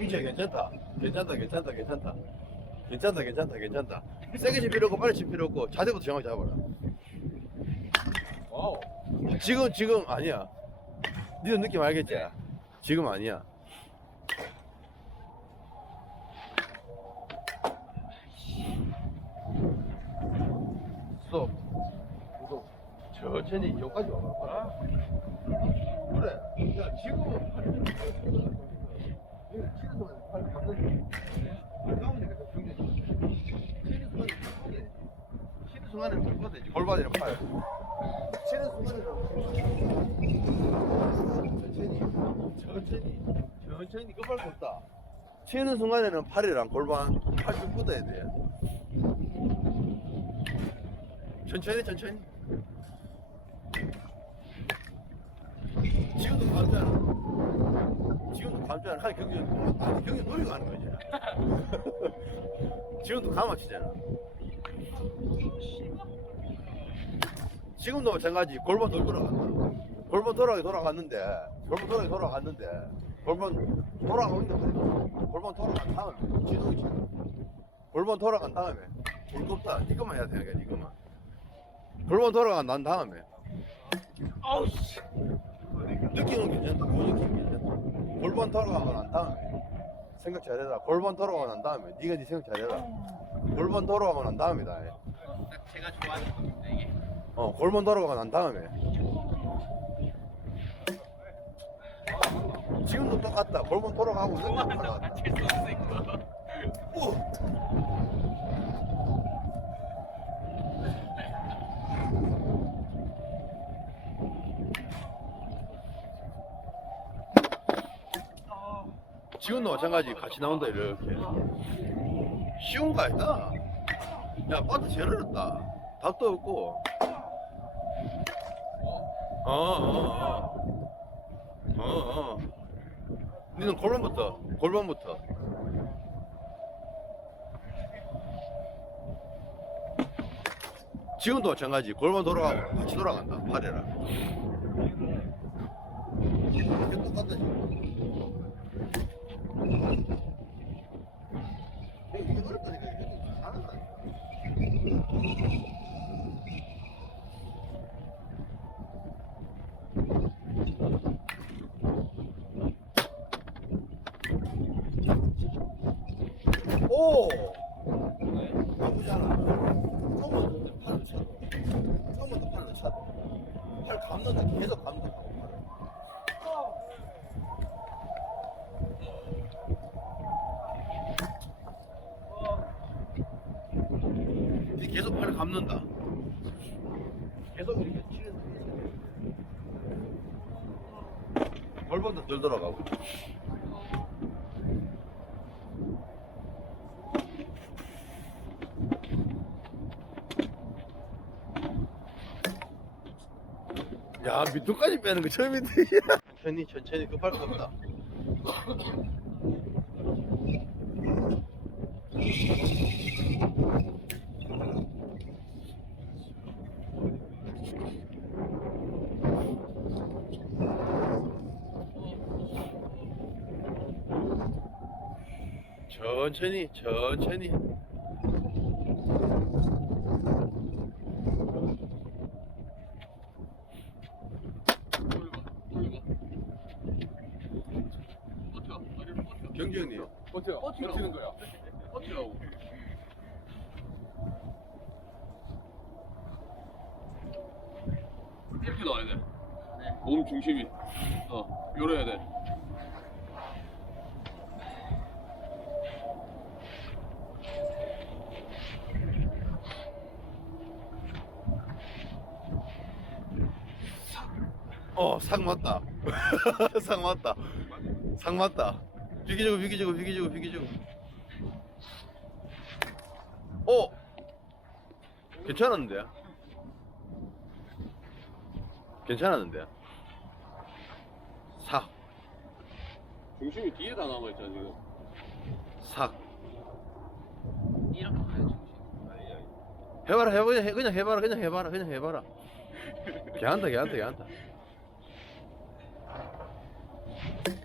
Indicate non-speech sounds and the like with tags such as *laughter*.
이제 괜찮다. 괜찮다, 괜찮다, 괜찮다. 괜찮다, 괜찮다, 괜찮다. 세게 칠 필요 없고 빨리 칠 필요 없고 자세부터 정확히 잡아라. 와우. 지금 지금 아니야. 니도 느낌 알겠지? 지금 아니야. 스톱. 스톱. 천천히 여기까지 와봐. 그래. 야 지금은 골반이랑 팔. 치는 순간에 천천히 천천히 천천히 끝발 걷다 치는 순간에는 팔이랑 골반 팔쭉 뻗어야 돼 천천히 천천히 지금도 감잖아 지금도 감잖아 하기 경기 아니 경기 노리고 하는 거지. *laughs* 지금도 감아치잖아. 지금도 마찬가지. 골반 돌 돌아간다. 골반 돌아가게 돌아갔는데 골반 돌아가게 돌아갔는데 골반 돌아가고 있는데 골반 돌아간 다음에 지동이 지금 골반 돌아간 다음에 불겁다 이것만 해야 되는 거야 이것만. 골반 돌아간 난 다음에. 아우 씨. 느끼는 괜찮다. 그 느낌 괜찮다 골반 돌아가고 난 다음에 생각 잘 해라. 골반 돌아가고 난 다음에 네가 네 생각 잘 해라. 골반 돌아가고 난 다음이다 딱 제가 좋아하는 겁니다 이게. 어 골반 돌아가고 난 다음에 지금도 똑같다. 골반 돌아가고 있는데 돌아갔다 칠수 없어 이거. 지금도 마찬가지. 같이 나온다 이렇게. 쉬운 거 아니다. 야 빠트 제일 어렵다. 답도 없고. 어어어. 어 어. 니는 골반부터 골반부터. 지금도 마찬가지. 골반 돌아가고 같이 돌아간다 팔이랑. 똑같다 지금 오! 나쁘지 않아. 처음부터 팔을 쳐. 처음부터 팔을 쳐. 팔 감는데 계속 감는 계속 팔을 감는다. 계속 이렇게 치는. 골반도 덜 돌아가고. 야 밑도까지 빼는 거 처음인데. *laughs* 천천히 천천히 급할 거 없다. *laughs* 천천히 천천히 버텨. 버텨. 버텨. 버티는 거야. 버티라고. 이렇게 나와야 돼. 몸 중심이. 어, 요래야 돼. 어 상 맞다. *laughs* 상 맞다. 상 맞다. 비기주고 비기주고 비기주고 비기주고 어! 괜찮았는데 괜찮았는데 삭 중심이 뒤에 다 남아 있잖아 지금. 삭. 이렇게 가야 중심. 해봐라 해봐 그냥 해봐라 그냥 해봐라 그냥 해봐라. 걔한다 걔한다 걔한다 Thank you.